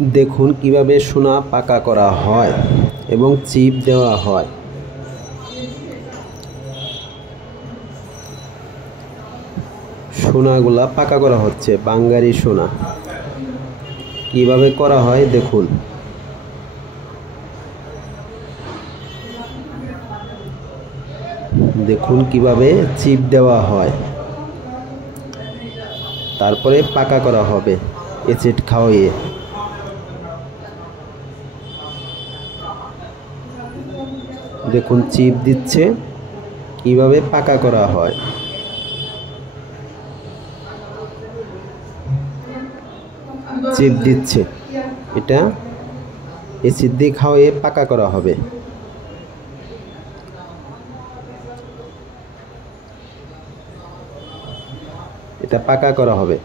দেখুন কিভাবে সোনা পাকা করা হয় এবং চিপ দেওয়া হয়। সোনাগুলা পাকা করা হচ্ছে, বাঙ্গারি সোনা। কিভাবে করা হয় দেখুন। দেখুন কিভাবে চিপ দেওয়া হয়, তারপরে পাকা করা হবে এসিড খাওয়িয়ে। দেখুন চিপ দিচ্ছে, কিভাবে পাকা করা হয়। চিপ দিচ্ছে, এটা এসিড দিয়ে খাওয়িয়ে পাকা করা হবে। এটা পাকা করা হবে।